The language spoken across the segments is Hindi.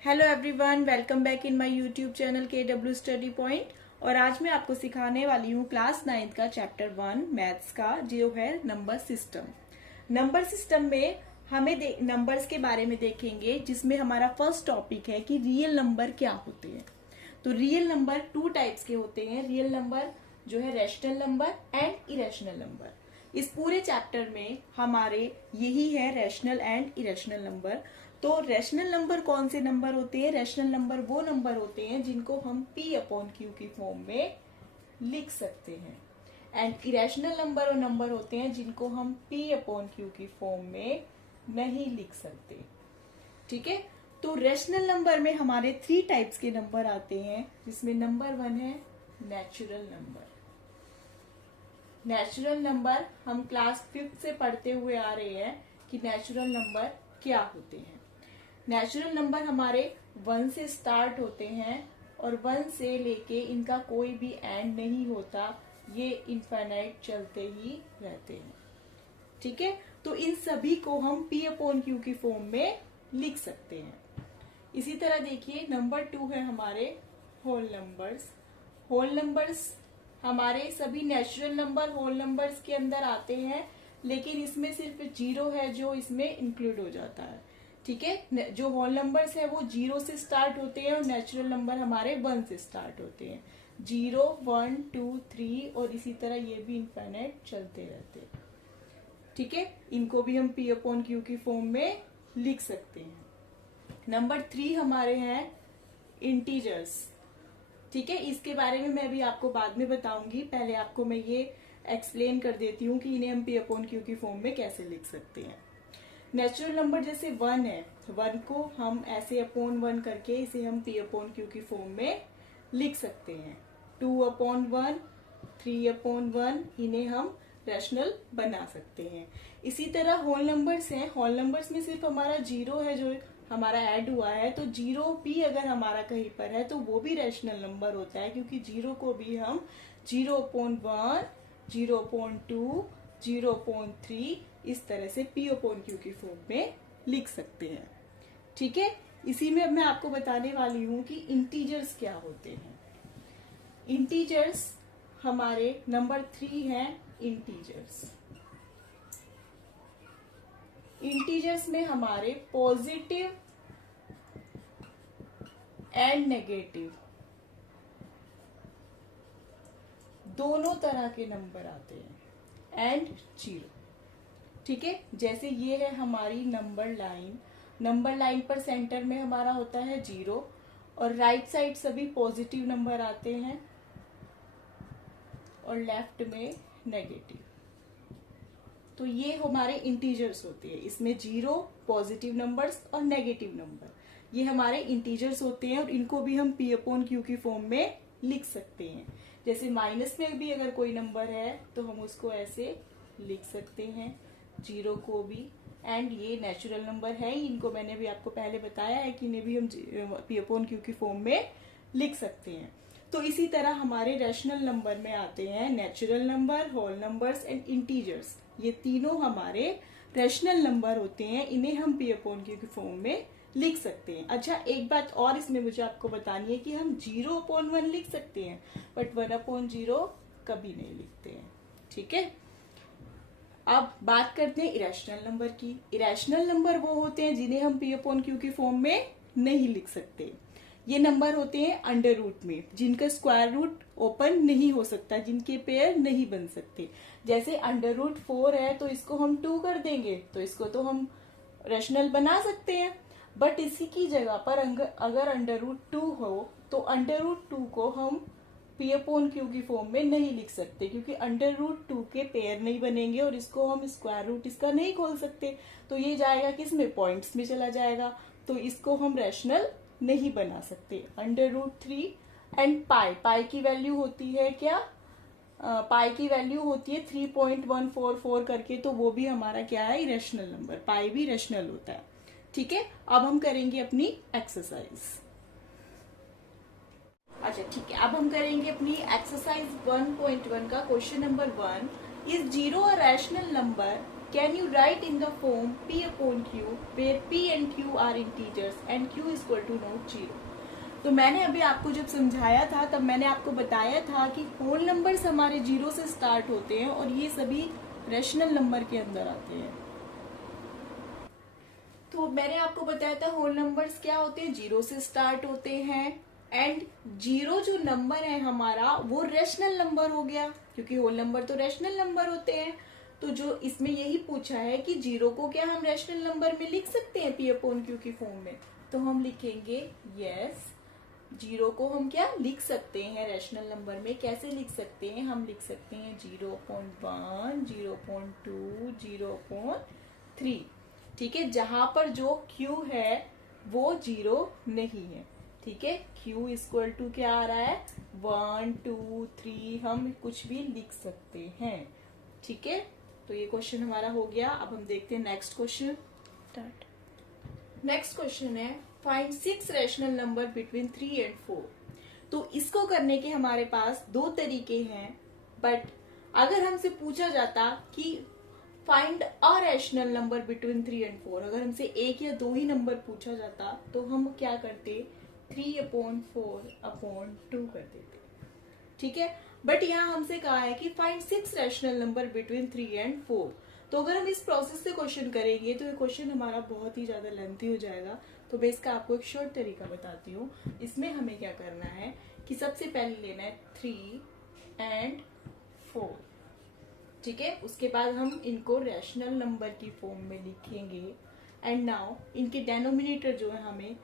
Hello everyone, welcome back in my YouTube channel KW study point. और आज मैं आपको सिखाने वाली हूँ क्लास 9 का चैप्टर 1 मैथ्स का, जो है नंबर सिस्टम। नंबर सिस्टम में हमें नंबर्स के बारे में देखेंगे, जिसमें हमारा फर्स्ट टॉपिक है कि रियल नंबर क्या होते हैं। तो रियल नंबर टू टाइप्स के होते हैं। रियल नंबर जो है rational number and irrational number. इस पूरे चैप्टर में हमारे यही है रैशनल एंड इरेशनल नंबर। तो रैशनल नंबर कौन से नंबर होते हैं? रैशनल नंबर वो नंबर होते हैं जिनको हम P/Q की फॉर्म में लिख सकते हैं। एंड इरेशनल नंबर वो नंबर होते हैं जिनको हम P/Q की फॉर्म में नहीं लिख सकते। ठीक है। तो रैशनल नंबर में हमारे 3 टाइप्स के नंबर आते हैं, जिसमें नंबर 1 है नेचुरल नंबर। नेचुरल नंबर हम क्लास 5th से पढ़ते हुए आ रहे हैं कि नेचुरल नंबर क्या होते हैं। नेचुरल नंबर हमारे 1 से स्टार्ट होते हैं और 1 से लेके इनका कोई भी एंड नहीं होता, ये इनफाइनाइट चलते ही रहते हैं। ठीक है। तो इन सभी को हम P/Q की फॉर्म में लिख सकते हैं। इसी तरह देखिए नंबर 2 है हमारे होल नंबर्स। होल नंबर्स हमारे सभी नेचुरल नंबर होल नंबर्स के अंदर आते हैं, लेकिन इसमें सिर्फ 0 है जो इसमें इंक्लूड हो जाता है। ठीक है। जो होल नंबर्स है वो 0 से स्टार्ट होते हैं और नेचुरल नंबर हमारे 1 से स्टार्ट होते हैं। 0, 1, 2, 3 और इसी तरह ये भी इनफाइनाइट चलते रहते हैं। ठीक है। इनको भी हम P/Q की फॉर्म में लिख सकते हैं। नंबर 3 हमारे हैं इंटीजर्स। ठीक है। इसके बारे में मैं भी आपको बाद में बताऊंगी, पहले आपको मैं ये एक्सप्लेन कर देती हूँ कि इन्हें हम P/Q की फॉर्म में कैसे लिख सकते हैं। नेचुरल नंबर जैसे 1 है, 1 को हम ऐसे अपॉन 1 करके इसे हम P/Q की फॉर्म में लिख सकते हैं। 2/1, 3/1 इन्हें हम रैशनल बना सकते हैं। इसी तरह होल नंबर्स हैं। होल नंबर्स में सिर्फ हमारा 0 है जो हमारा ऐड हुआ है, तो 0 भी अगर हमारा कहीं पर है तो वो भी रैशनल नंबर होता है, क्योंकि 0 को भी हम 0/1, 0/2, 0/3 इस तरह से P/Q की फॉर्म में लिख सकते हैं। ठीक है। इसी में अब मैं आपको बताने वाली हूं कि इंटीजर्स क्या होते हैं। इंटीजर्स हमारे नंबर 3 हैं इंटीजर्स। इंटीजर्स में हमारे पॉजिटिव एंड नेगेटिव दोनों तरह के नंबर आते हैं, एंड 0। ठीक है। जैसे ये है हमारी नंबर लाइन। नंबर लाइन पर सेंटर में हमारा होता है 0 और राइट साइड सभी पॉजिटिव नंबर आते हैं और लेफ्ट में नेगेटिव। तो ये हमारे इंटीजर्स होते हैं। इसमें 0, पॉजिटिव नंबर्स और नेगेटिव नंबर, ये हमारे इंटीजर्स होते हैं और इनको भी हम P/Q की फॉर्म में लिख सकते हैं। जैसे माइनस में भी अगर कोई नंबर है तो हम उसको ऐसे लिख सकते हैं, 0 को भी। एंड ये नेचुरल नंबर है, इनको मैंने भी आपको पहले बताया है कि इन्हें भी हम P/Q की फॉर्म में लिख सकते हैं। तो इसी तरह हमारे रैशनल नंबर में आते हैं natural number, whole numbers and integers. ये तीनों हमारे रैशनल नंबर होते हैं, इन्हें हम P/Q की फॉर्म में लिख सकते हैं। अच्छा, एक बात और इसमें मुझे आपको बतानी है कि हम 0/1 लिख सकते हैं, बट 1/0 कभी नहीं लिखते हैं। ठीक है। अब बात करते हैं इरेशनल नंबर की। इरेशनल नंबर वो होते हैं जिन्हें हम P/Q की फॉर्म में नहीं लिख सकते। ये नंबर होते हैं अंडर रूट में, जिनका स्क्वायर रूट ओपन नहीं हो सकता, जिनके पेयर नहीं बन सकते। जैसे √4 है तो इसको हम 2 कर देंगे तो इसको तो हम रैशनल बना सकते हैं, बट इसी की जगह पर अगर √2 हो तो √2 को हम P/Q की फॉर्म में नहीं लिख सकते, क्योंकि √2 के पेयर नहीं बनेंगे और इसको हम स्क्वायर रूट इसका नहीं खोल सकते। तो ये जाएगा किसमें? पॉइंट्स में चला जाएगा, तो इसको हम रैशनल नहीं बना सकते। √3 एंड पाई की वैल्यू होती है क्या? पाई की वैल्यू होती है 3.144 करके, तो वो भी हमारा क्या है? Irrational number. पाई भी रैशनल होता है। ठीक है। अब हम करेंगे अपनी एक्सरसाइज। अच्छा ठीक है, अब हम करेंगे अपनी एक्सरसाइज 1.1 का question number 1। Is 0 a rational number can you write in the form p upon q where p and q are integers and q is equal to not 0। तो मैंने अभी आपको जब समझाया था तब मैंने आपको बताया था कि होल नंबर्स हमारे 0 से स्टार्ट होते हैं और ये सभी रैशनल नंबर के अंदर आते हैं। तो मैंने आपको बताया था होल नंबर्स क्या होते हैं, 0 से स्टार्ट होते हैं एंड 0 जो नंबर है हमारा वो रैशनल नंबर हो गया, क्योंकि होल नंबर तो रैशनल नंबर होते हैं। तो जो इसमें यही पूछा है कि 0 को क्या हम रैशनल नंबर में लिख सकते हैं p अपॉन q की फॉर्म में, तो हम लिखेंगे यस, 0 को हम क्या लिख सकते हैं रैशनल नंबर में। कैसे लिख सकते हैं, हम लिख सकते हैं 0.1, 0.2, 0.3, ठीक है, जहां पर जो q है वो 0 नहीं है। ठीक है, q इक्वल टू क्या आ रहा है 1, 2, 3, हम कुछ भी लिख सकते हैं। ठीक है, तो ये क्वेश्चन हमारा हो गया। अब हम देखते हैं नेक्स्ट क्वेश्चन। नेक्स्ट क्वेश्चन है find 6 rational number between 3 and 4। तो इसको करने के हमारे पास 2 तरीके हैं, बट अगर हमसे पूछा जाता कि find a rational number between 3 and 4, अगर हमसे एक या दो ही नंबर पूछा जाता तो हम क्या करते 3/4/2 कर देते। ठीक है, बट यहाँ हमसे कहा है कि find 6 rational number between 3 and 4। तो अगर हम इस प्रोसेस से क्वेश्चन करेंगे तो ये क्वेश्चन हमारा बहुत ही ज्यादा लेंथी हो जाएगा। तो मैं इसका आपको एक शॉर्ट तरीका बताती हूँ। इसमें हमें क्या करना है कि सबसे पहले लेना है 3 एंड 4। ठीक है, उसके बाद हम इनको रैशनल नंबर की फॉर्म में लिखेंगे एंड नाउ इनके डेनोमिनेटर जो है, हमें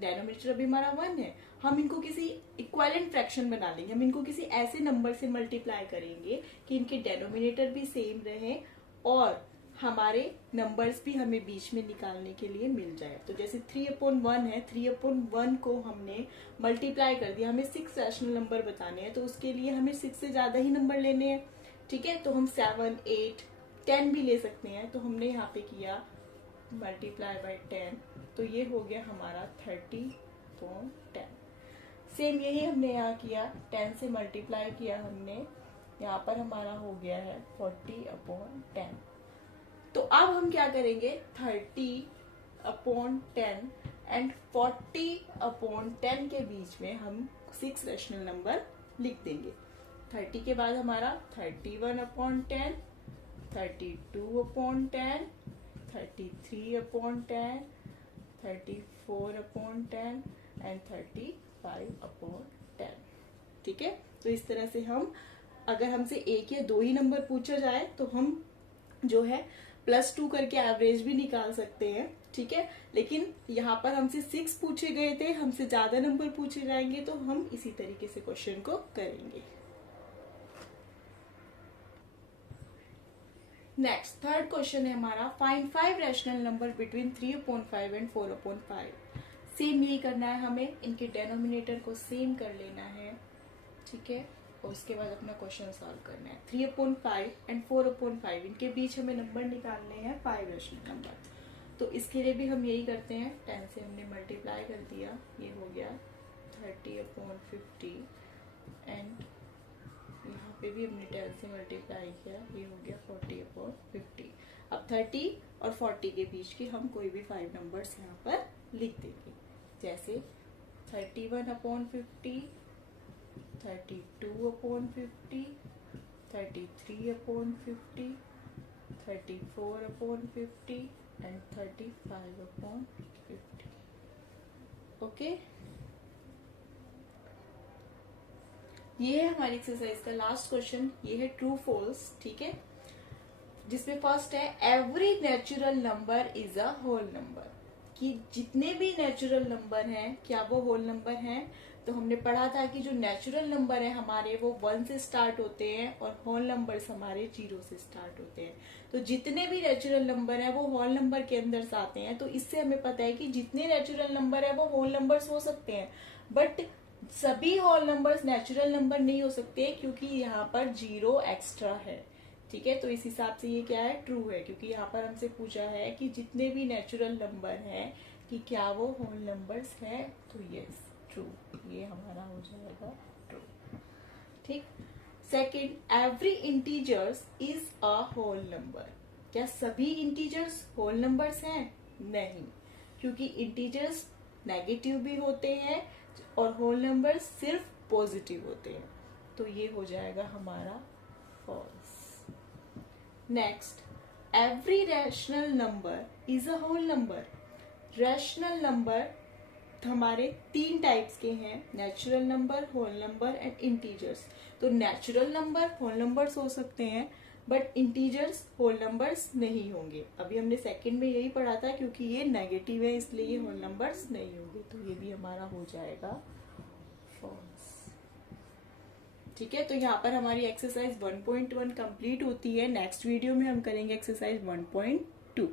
डेनोमिनेटर अभी हमारा 1 है, हम इनको किसी इक्विवेलेंट फ्रैक्शन बना लेंगे। हम इनको किसी ऐसे नंबर से मल्टीप्लाई करेंगे कि इनके डेनोमिनेटर भी सेम रहे और हमारे नंबर्स भी हमें बीच में निकालने के लिए मिल जाए। तो जैसे 3/1 है, 3/1 को हमने मल्टीप्लाई कर दिया, हमें 6 रैशनल नंबर बताने हैं, तो उसके लिए हमें 6 से ज्यादा ही नंबर लेने हैं। ठीक है, तो हम 7, 8, 10 भी ले सकते हैं। तो हमने यहाँ पे किया मल्टीप्लाई बाय 10, तो ये हो गया हमारा 30/10। सेम यही हमने यहाँ किया, 10 से मल्टीप्लाई किया हमने, यहाँ पर हमारा हो गया है 40/10। तो अब हम क्या करेंगे 30/10 एंड 40/10 के बीच में हम 6 रैशनल नंबर लिख देंगे। 30 के बाद हमारा 31/10, 32/10, 33/10, 34/10 एंड 35/10। ठीक है, तो इस तरह से हम, अगर हमसे एक या दो ही नंबर पूछा जाए तो हम जो है +2 करके एवरेज भी निकाल सकते हैं। ठीक है, लेकिन यहाँ पर हमसे 6 पूछे गए थे, हमसे ज्यादा नंबर पूछे जाएंगे तो हम इसी तरीके से क्वेश्चन को करेंगे। नेक्स्ट थर्ड क्वेश्चन है हमारा find 5 rational number between 3/5 and 4/5। Same यही करना है हमें, इनके डेनोमिनेटर को सेम कर लेना है। ठीक है, और उसके बाद अपना क्वेश्चन सॉल्व करना है। 3/5 एंड 4/5 इनके बीच हमें नंबर निकालने हैं 5 रैशनल नंबर। तो इसके लिए भी हम यही करते हैं, 10 से हमने मल्टीप्लाई कर दिया, ये हो गया 30/50 एंड यहाँ पे भी हमने 10 से मल्टीप्लाई किया, ये हो गया 40/50। अब 30 और 40 के बीच की हम कोई भी 5 नंबर्स यहाँ पर लिख देंगे, जैसे 31/50, 32/50, 33/50, 34/50 एंड 35/50। ओके, ये है हमारी एक्सरसाइज का लास्ट क्वेश्चन। ये है ट्रू फॉल्स। ठीक है, जिसमें फर्स्ट है every natural number is a whole number, कि जितने भी नेचुरल नंबर हैं क्या वो होल नंबर हैं। तो हमने पढ़ा था कि जो नेचुरल नंबर है हमारे वो 1 से स्टार्ट होते हैं और होल नंबर्स हमारे 0 से स्टार्ट होते हैं। तो जितने भी नेचुरल नंबर है वो होल नंबर के अंदर से आते हैं। तो इससे हमें पता है कि जितने नेचुरल नंबर है वो होल नंबर्स हो सकते हैं, बट सभी होल नंबर्स नेचुरल नंबर नहीं हो सकते, क्योंकि यहाँ पर 0 एक्स्ट्रा है। ठीक है, तो इस हिसाब से ये क्या है ट्रू है, क्योंकि यहाँ पर हमसे पूछा है कि जितने भी नेचुरल नंबर हैं कि क्या वो होल नंबर्स हैं, तो यस ट्रू, ये हमारा हो जाएगा ट्रू। ठीक, second every integers is a whole number, क्या सभी इंटीजर्स होल नंबर्स हैं? नहीं, क्योंकि इंटीजर्स नेगेटिव भी होते हैं और होल नंबर्स सिर्फ पॉजिटिव होते हैं। तो ये हो जाएगा हमारा false. Next, every rational number is a whole number. Rational number हमारे 3 टाइप्स के हैं, natural number, whole number and integers. तो नेचुरल नंबर होल नंबर्स हो सकते हैं, बट इंटीजर्स होल नंबर्स नहीं होंगे। अभी हमने सेकंड में यही पढ़ा था, क्योंकि ये नेगेटिव है इसलिए ये होल नंबर्स नहीं होंगे। तो ये भी हमारा हो जाएगा फॉल्स। ठीक है, तो यहाँ पर हमारी एक्सरसाइज 1.1 कंप्लीट होती है। नेक्स्ट वीडियो में हम करेंगे एक्सरसाइज 1.2।